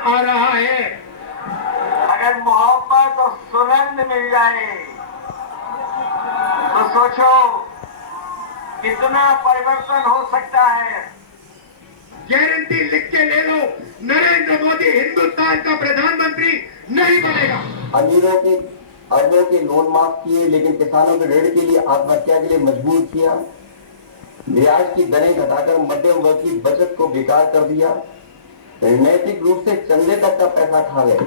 आ रहा है। अगर मोहब्बत और सुगंध मिल जाए तो सोचो कितना परिवर्तन हो सकता है। गारंटी लिख के ले लो, नरेंद्र मोदी हिंदुस्तान का प्रधानमंत्री नहीं बनेगा। अमीरों के अरबों के लोन माफ किए, लेकिन किसानों के ऋण के लिए आत्महत्या के लिए मजबूर किया। ब्याज की दरें घटाकर मध्यम वर्ग की बचत को बेकार कर दिया। नैतिक रूप से चंदे तक का पैसा खा गए।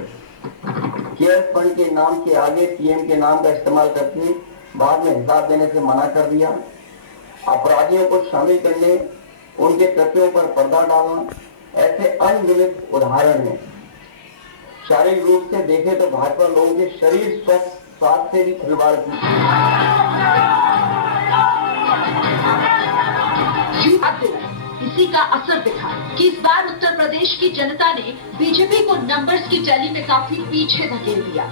केयर फंड के नाम के आगे पीएम के नाम का इस्तेमाल करके बाद में हिसाब देने से मना कर दिया। अपराधियों को शामिल करने, उनके कृत्यों पर पर्दा डालना, ऐसे अनगिनत उदाहरण हैं। शारीरिक रूप से देखें तो भाजपा लोगों के शरीर स्वास्थ्य से भी खिलवाड़ की। इसी का असर दिखा कि इस बार उत्तर प्रदेश की जनता ने बीजेपी को नंबर्स की टैली में काफी पीछे धकेल दिया।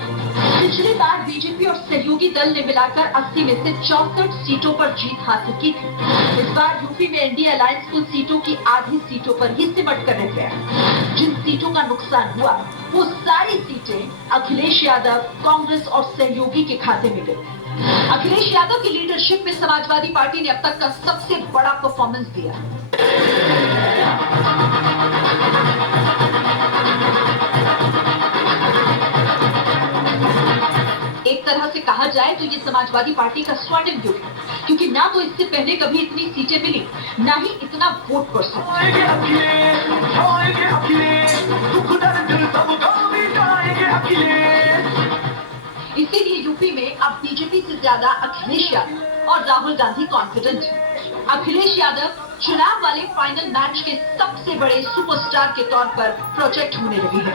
पिछली बार बीजेपी और सहयोगी दल ने मिलाकर 80 में से 64 सीटों पर जीत हासिल की थी। इस बार यूपी में एनडीए अलायंस कुल सीटों की आधी सीटों पर ही सिमट कर रह गया। जिन सीटों का नुकसान हुआ वो सारी सीटें अखिलेश यादव, कांग्रेस और सहयोगी के खाते में गई। अखिलेश यादव की लीडरशिप में समाजवादी पार्टी ने अब तक का सबसे बड़ा परफॉर्मेंस दिया। एक तरह से कहा जाए तो ये समाजवादी पार्टी का स्वर्णिम युग है, क्योंकि ना तो इससे पहले कभी इतनी सीटें मिली, ना ही इतना वोट परसेंट। इसीलिए यूपी में अब बीजेपी से ज्यादा अखिलेश यादव और राहुल गांधी कॉन्फिडेंट हैं। अखिलेश यादव चुनाव वाले फाइनल मैच के सबसे बड़े सुपरस्टार के तौर पर प्रोजेक्ट होने लगी है।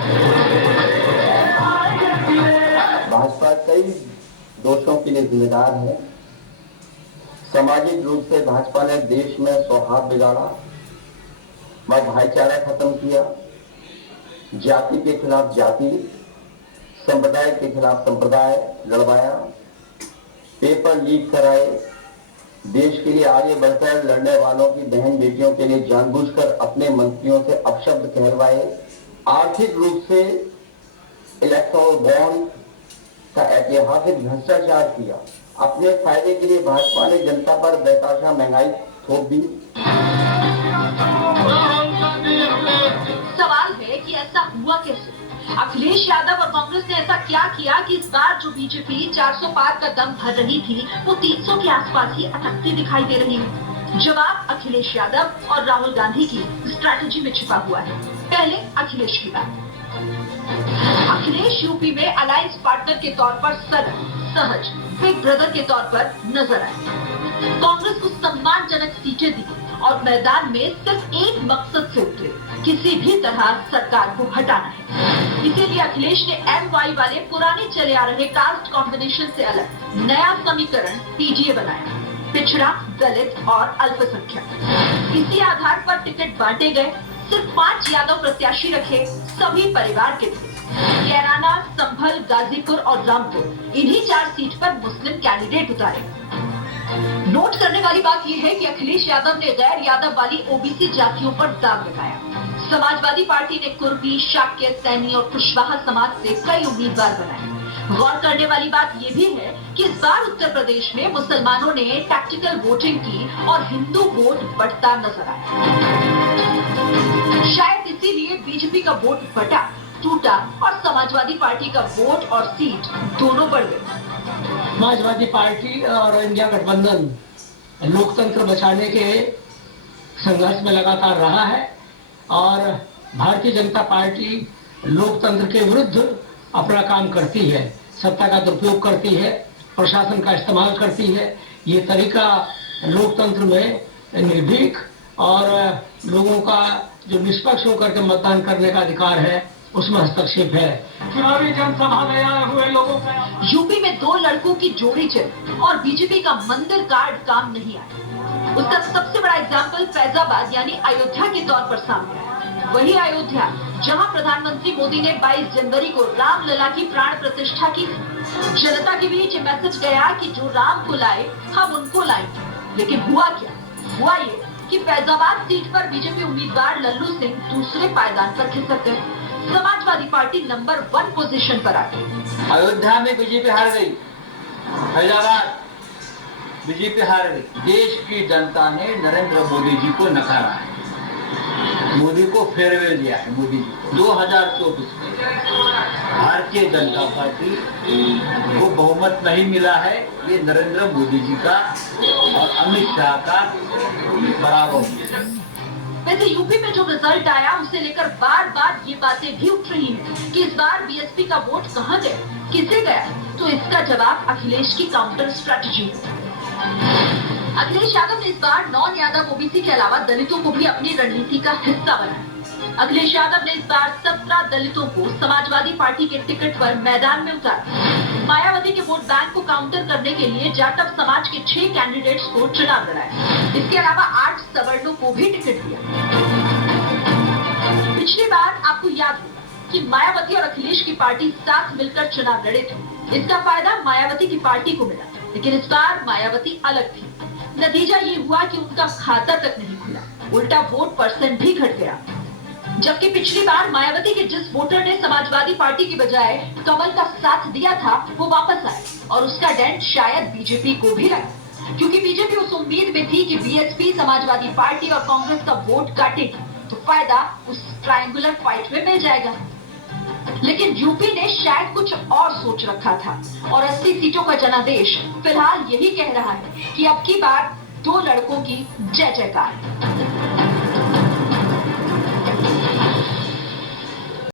भाजपा कई दोषों के लिए जिम्मेदार है। सामाजिक रूप से भाजपा ने देश में सौहार्द बिगाड़ा, भाईचारा खत्म किया, जाति के खिलाफ जाति, संप्रदाय के खिलाफ संप्रदाय लड़वाया, पेपर लीक कराए, देश के लिए आगे बढ़कर लड़ने वालों की बहन बेटियों के लिए जानबूझकर अपने मंत्रियों से अपशब्द कहलवाए, आर्थिक रूप से इलेक्टोरल बॉन्ड का ऐतिहासिक भ्रष्टाचार किया। अपने फायदे के लिए भाजपा ने जनता पर बेतहाशा महंगाई थोप दी। सवाल है कि ऐसा हुआ कैसे? अखिलेश यादव और कांग्रेस ने ऐसा क्या किया कि इस बार जो बीजेपी 400 पार का दम भर रही थी, वो 300 के आसपास ही अटकती दिखाई दे रही है। जवाब अखिलेश यादव और राहुल गांधी की स्ट्रैटेजी में छिपा हुआ है। पहले अखिलेश की बात। अखिलेश यूपी में अलायंस पार्टनर के तौर पर सरल, सहज, बिग ब्रदर के तौर पर नजर आए। कांग्रेस को सम्मानजनक सीटें दी और मैदान में सिर्फ एक मकसद से उतरे, किसी भी तरह सरकार को हटाना है। इसीलिए अखिलेश ने एमवाई वाले पुराने चले आ रहे कास्ट कॉम्बिनेशन से अलग नया समीकरण पीजीए बनाया, पिछड़ा, दलित और अल्पसंख्यक। इसी आधार पर टिकट बांटे गए। सिर्फ 5 यादव प्रत्याशी रखे, सभी परिवार के थे। कैराना, संभल, गाजीपुर और रामपुर, इन्हीं 4 सीट पर मुस्लिम कैंडिडेट उतारे। नोट करने वाली बात यह है कि अखिलेश यादव ने गैर यादव वाली ओबीसी जातियों पर दाग लगाया। समाजवादी पार्टी ने कुर्मी, शाक्य, सैनी और कुशवाहा समाज से कई उम्मीदवार बनाए। गौर करने वाली बात यह भी है कि इस बार उत्तर प्रदेश में मुसलमानों ने टैक्टिकल वोटिंग की और हिंदू वोट बढ़ता नजर आया। शायद इसीलिए बीजेपी का वोट बटा, टूटा और समाजवादी पार्टी का वोट और सीट दोनों बढ़ गए। समाजवादी पार्टी और इंडिया गठबंधन लोकतंत्र बचाने के संघर्ष में लगातार रहा है और भारतीय जनता पार्टी लोकतंत्र के विरुद्ध अपना काम करती है, सत्ता का दुरुपयोग करती है, प्रशासन का इस्तेमाल करती है। ये तरीका लोकतंत्र में निर्भीक और लोगों का जो निष्पक्ष होकर के मतदान करने का अधिकार है उसमें हस्तक्षेप है। चुनावी जनसभा में आए हुए लोगों का यूपी में 2 लड़कों की जोड़ी चली और बीजेपी का मंदिर कार्ड काम नहीं आया। उसका सबसे बड़ा एग्जाम्पल फैजाबाद यानी अयोध्या के तौर पर सामने आया। वही अयोध्या जहां प्रधानमंत्री मोदी ने 22 जनवरी को रामलला की प्राण प्रतिष्ठा की। जनता के बीच मैसेज गया कि जो राम को लाए हम उनको लाएंगे। लेकिन हुआ क्या? हुआ ये कि फैजाबाद सीट पर बीजेपी उम्मीदवार लल्लू सिंह दूसरे पायदान पर खिसक गए। समाजवादी पार्टी नंबर 1 पोजीशन पर आ गई। अयोध्या में बीजेपी हार गई, फैजाबाद बीजेपी हार गई। देश की जनता ने नरेंद्र मोदी जी को नकारा है, मोदी को फेयरवेल दिया है। मोदी जी को 2024 में भारतीय जनता पार्टी को बहुमत नहीं मिला है। ये नरेंद्र मोदी जी का और अमित शाह का बराबर है। वैसे यूपी में जो रिजल्ट आया उसे लेकर बार बार ये बातें भी उठ रही हैं कि इस बार बीएसपी का वोट कहां गया, किसे गया, तो इसका जवाब अखिलेश की काउंटर स्ट्रेटजी है। अखिलेश यादव ने इस बार नॉन यादव ओबीसी के अलावा दलितों को भी अपनी रणनीति का हिस्सा बनाया। अखिलेश यादव ने इस बार 17 दलितों को समाजवादी पार्टी के टिकट पर मैदान में उतारा। मायावती के वोट बैंक को काउंटर करने के लिए जाटव समाज के 6 कैंडिडेट्स को चुनाव लड़ाया। इसके अलावा 8 सवर्णों को भी टिकट दिया। पिछली बार आपको याद होगा कि मायावती और अखिलेश की पार्टी साथ मिलकर चुनाव लड़े थे। इसका फायदा मायावती की पार्टी को मिला, लेकिन इस बार मायावती अलग थी। नतीजा ये हुआ कि उनका खाता तक नहीं खुला, उल्टा वोट परसेंट भी घट गया। जबकि पिछली बार मायावती के जिस वोटर ने समाजवादी पार्टी की बजाय कमल का साथ दिया था वो वापस आए और उसका डेंट शायद बीजेपी को भी लगा, क्योंकि बीजेपी उस उम्मीद में थी कि बीएसपी समाजवादी पार्टी और कांग्रेस का वोट काटेगी तो फायदा उस ट्रायंगुलर फाइट में मिल जाएगा। लेकिन यूपी ने शायद कुछ और सोच रखा था और 80 सीटों का जनादेश फिलहाल यही कह रहा है कि अब की बार 2 लड़कों की जय जयकार।